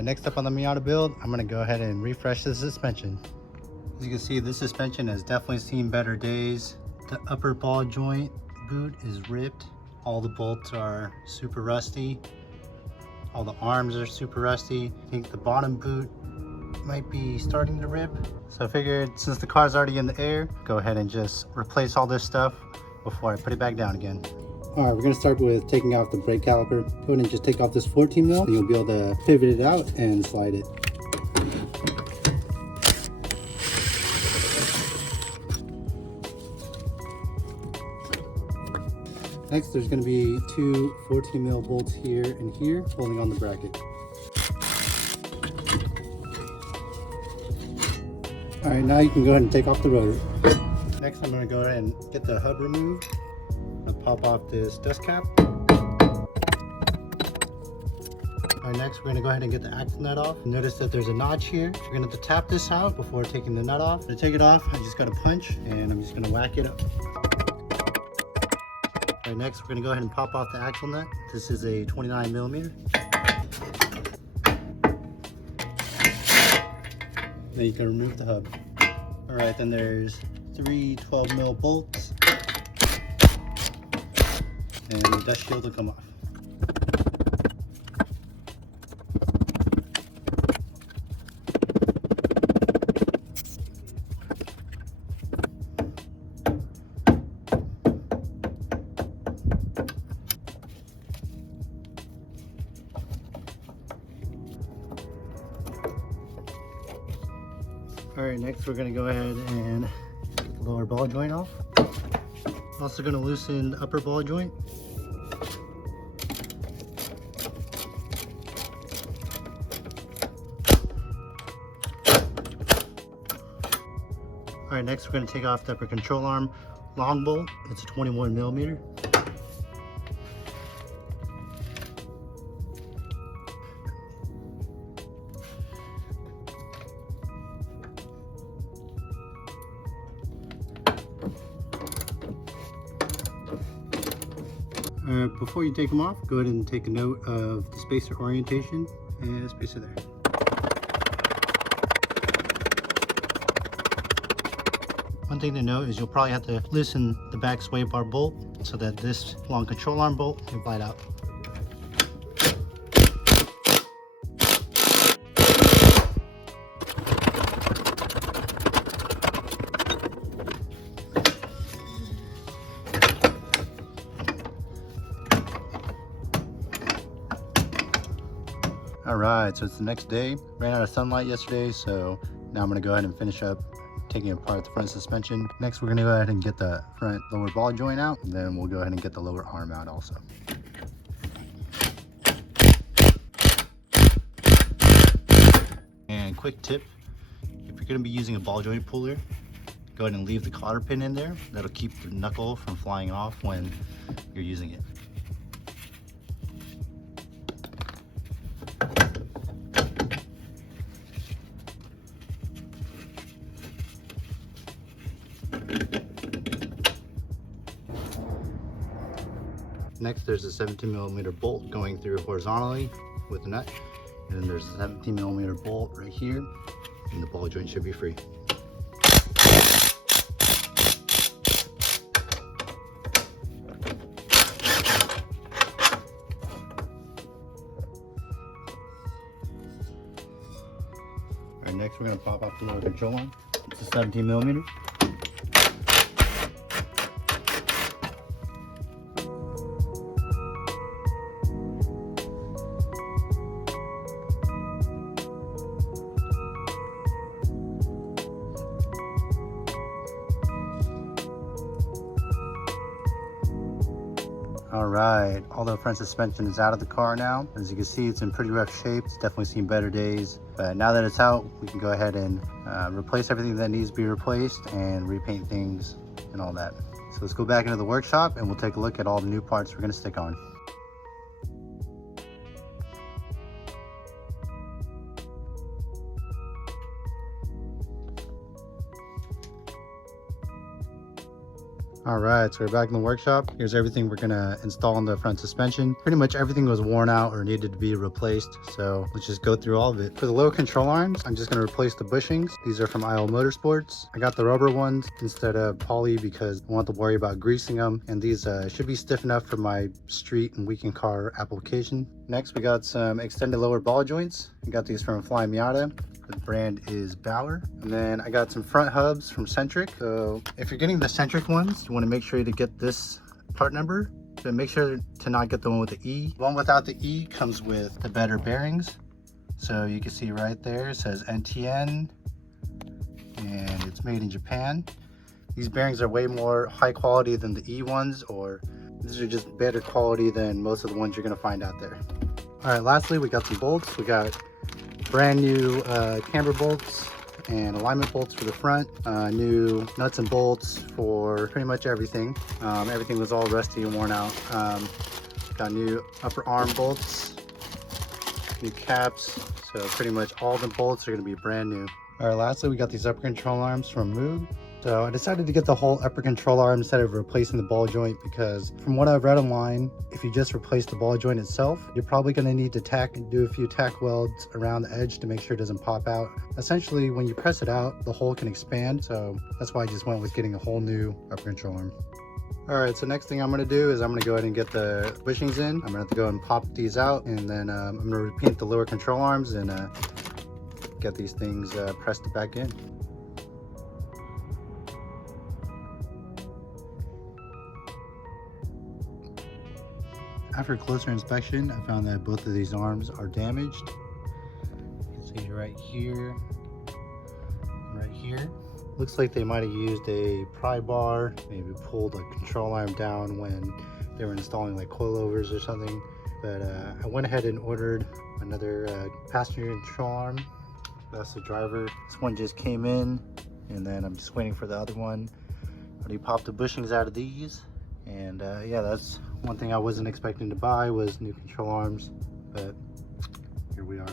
Alright, next up on the Miata build, I'm going to go ahead and refresh the suspension. As you can see, this suspension has definitely seen better days. The upper ball joint boot is ripped. All the bolts are super rusty. All the arms are super rusty. I think the bottom boot might be starting to rip. So I figured since the car's already in the air, go ahead and just replace all this stuff before I put it back down again. Alright, we're going to start with taking off the brake caliper. Go ahead and just take off this 14 mil, and you'll be able to pivot it out and slide it. Next, there's going to be two 14 mil bolts here and here holding on the bracket. Alright, now you can go ahead and take off the rotor. Next, I'm going to go ahead and get the hub removed. I'll pop off this dust cap. Alright, next we're going to go ahead and get the axle nut off. Notice that there's a notch here. You're going to have to tap this out before taking the nut off. To take it off, I just got to punch, and I'm just going to whack it up. Alright, next we're going to go ahead and pop off the axle nut. This is a 29 millimeter. Then you can remove the hub. Alright, then there's three 12 mil bolts. And the dust shield will come off. Alright, next we're going to go ahead and get the lower ball joint off. Also going to loosen the upper ball joint. Alright, next we're going to take off the upper control arm long bolt. It's a 21 millimeter. Before you take them off, go ahead and take a note of the spacer orientation and spacer there. One thing to note is you'll probably have to loosen the back sway bar bolt so that this long control arm bolt can glide out. Alright, so it's the next day. Ran out of sunlight yesterday, so now I'm going to go ahead and finish up taking apart the front suspension. Next, we're going to go ahead and get the front lower ball joint out, and then we'll go ahead and get the lower arm out also. And quick tip, if you're going to be using a ball joint puller, go ahead and leave the cotter pin in there. That'll keep the knuckle from flying off when you're using it. Next, there's a 17 millimeter bolt going through horizontally with the nut, and then there's a 17 millimeter bolt right here, and the ball joint should be free. Alright, next we're going to pop off the lower control arm. It's a 17 millimeter. Alright, all the front suspension is out of the car now. As you can see, it's in pretty rough shape. It's definitely seen better days. But now that it's out, we can go ahead and replace everything that needs to be replaced and repaint things and all that. So let's go back into the workshop and we'll take a look at all the new parts we're going to stick on. All right, so we're back in the workshop. Here's everything we're gonna install in the front suspension. Pretty much everything was worn out or needed to be replaced, so let's just go through all of it. For the lower control arms, I'm just gonna replace the bushings. These are from IO Motorsports. I got the rubber ones instead of poly because I want to worry about greasing them, and these should be stiff enough for my street and weekend car application. Next, we got some extended lower ball joints. I got these from Fly Miata. The brand is Bauer. And then I got some front hubs from Centric. So if you're getting the Centric ones, you want to make sure to get this part number. So make sure to not get the one with the E. The one without the E comes with the better bearings. So you can see right there, it says NTN, and it's made in Japan. These bearings are way more high quality than the E ones, or these are just better quality than most of the ones you're gonna find out there. All right, lastly, we got some bolts. We got brand new camber bolts and alignment bolts for the front, new nuts and bolts for pretty much everything. Everything was all rusty and worn out. Got new upper arm bolts, new caps, so pretty much all the bolts are going to be brand new. All right, lastly, we got these upper control arms from Moog. So I decided to get the whole upper control arm instead of replacing the ball joint, because from what I've read online, if you just replace the ball joint itself, you're probably going to need to do a few tack welds around the edge to make sure it doesn't pop out. Essentially, when you press it out, the hole can expand. So that's why I just went with getting a whole new upper control arm. All right, so next thing I'm going to do is I'm going to go ahead and get the bushings in. I'm going to have to go and pop these out, and then I'm going to repaint the lower control arms and get these things pressed back in. After closer inspection, I found that both of these arms are damaged. You can see right here, right here. Looks like they might have used a pry bar, maybe pulled a control arm down when they were installing like coilovers or something. But I went ahead and ordered another passenger control arm. That's the driver. This one just came in, and then I'm just waiting for the other one. I already popped the bushings out of these. And yeah, that's one thing I wasn't expecting to buy, was new control arms, but here we are.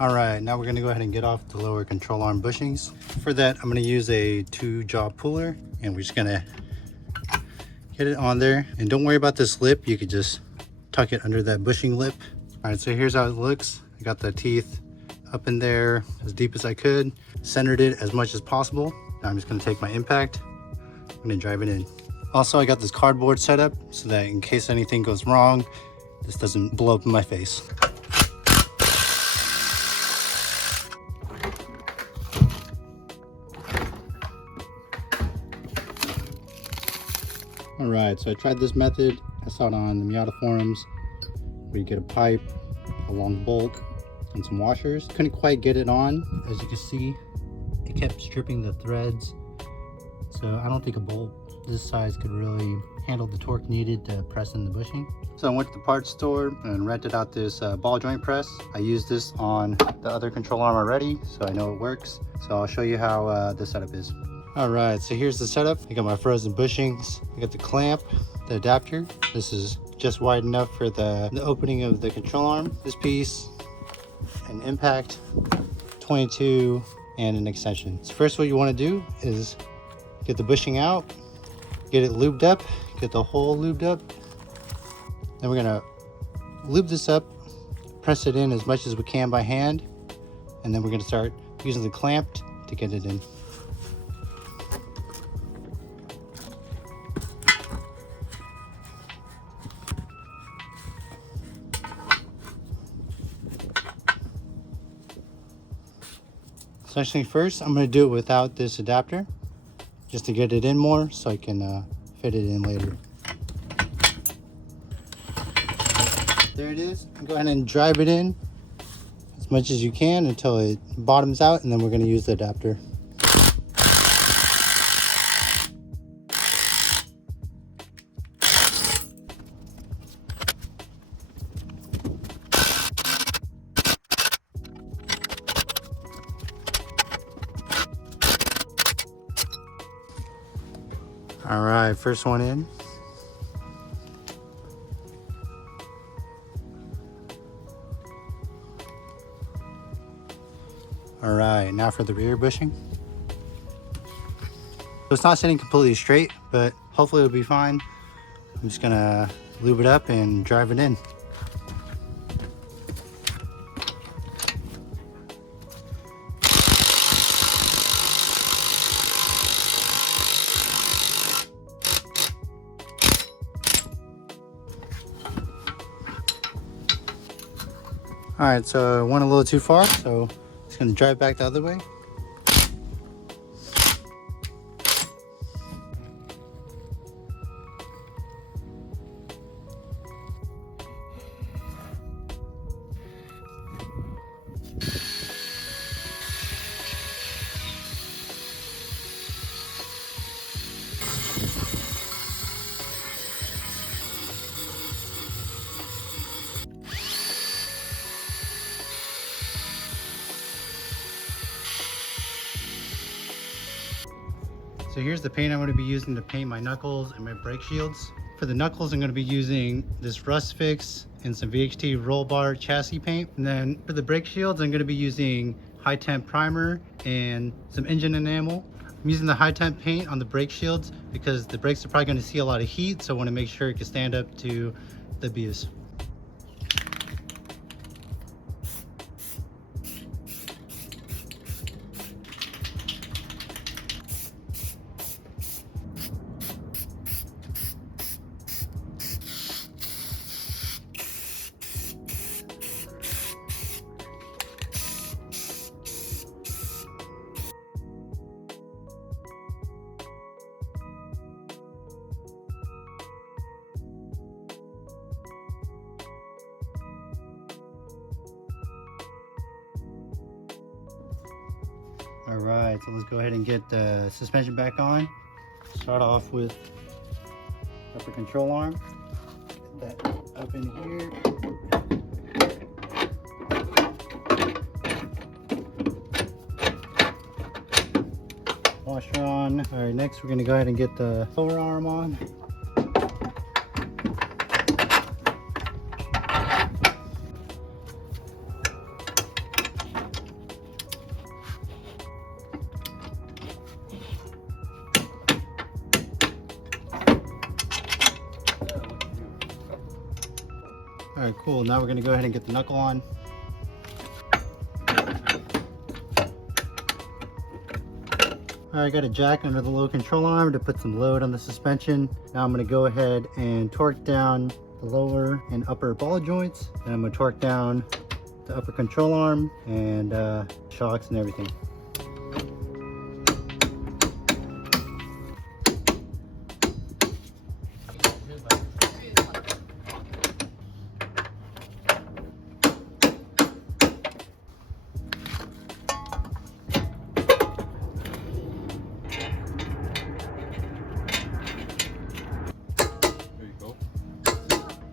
All right, now we're gonna go ahead and get off the lower control arm bushings. For that, I'm gonna use a 2-jaw puller, and we're just gonna get it on there. And don't worry about this lip, you could just tuck it under that bushing lip. All right, so here's how it looks. I got the teeth up in there as deep as I could, centered it as much as possible. Now I'm just gonna take my impact, I'm gonna drive it in. Also, I got this cardboard set up so that in case anything goes wrong, this doesn't blow up in my face. All right, so I tried this method. I saw it on the Miata forums, where you get a pipe, a long bolt, and some washers. Couldn't quite get it on, as you can see. It kept stripping the threads, so I don't think a bolt this size could really handle the torque needed to press in the bushing. So I went to the parts store and rented out this ball joint press. I used this on the other control arm already, so I know it works. So I'll show you how the setup is. All right, so here's the setup. I got my frozen bushings. I got the clamp, the adapter. This is just wide enough for the opening of the control arm. This piece, an impact, 22, and an extension. So first, what you want to do is get the bushing out, get it lubed up, get the hole lubed up. Then we're gonna lube this up, press it in as much as we can by hand, and then we're gonna start using the clamp to get it in. So actually first, I'm going to do it without this adapter, just to get it in more so I can fit it in later. There it is. Go ahead and drive it in as much as you can until it bottoms out, and then we're going to use the adapter. All right, first one in. All right, now for the rear bushing. it's not sitting completely straight, but hopefully it'll be fine. I'm just gonna lube it up and drive it in. All right, so I went a little too far, so just gonna drive back the other way. So here's the paint I'm going to be using to paint my knuckles and my brake shields. For the knuckles, I'm going to be using this Rust Fix and some VHT roll bar chassis paint. And then for the brake shields, I'm going to be using high temp primer and some engine enamel. I'm using the high temp paint on the brake shields because the brakes are probably going to see a lot of heat, so I want to make sure it can stand up to the abuse. All right, so let's go ahead and get the suspension back on. Start off with upper control arm. Get that up in here. Washer on. All right, next we're gonna go ahead and get the lower arm on. All right, cool. Now we're gonna go ahead and get the knuckle on. All right, I got a jack under the low control arm to put some load on the suspension. Now I'm gonna go ahead and torque down the lower and upper ball joints. And I'm gonna torque down the upper control arm and shocks and everything.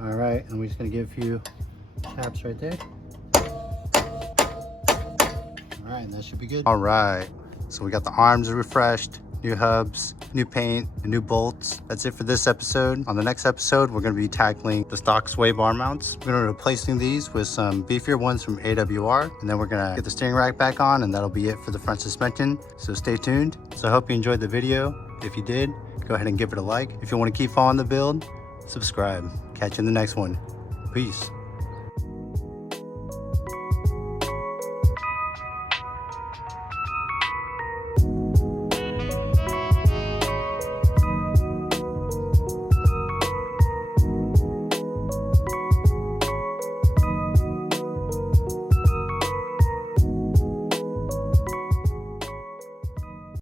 All right, and we're just gonna give a few taps right there. All right, and that should be good. All right, so we got the arms refreshed, new hubs, new paint, and new bolts. That's it for this episode. On the next episode, we're gonna be tackling the stock sway bar mounts. We're gonna be replacing these with some beefier ones from AWR, and then we're gonna get the steering rack back on, and that'll be it for the front suspension. So stay tuned. So I hope you enjoyed the video. If you did, go ahead and give it a like. If you wanna keep following the build, subscribe. Catch you in the next one. Peace.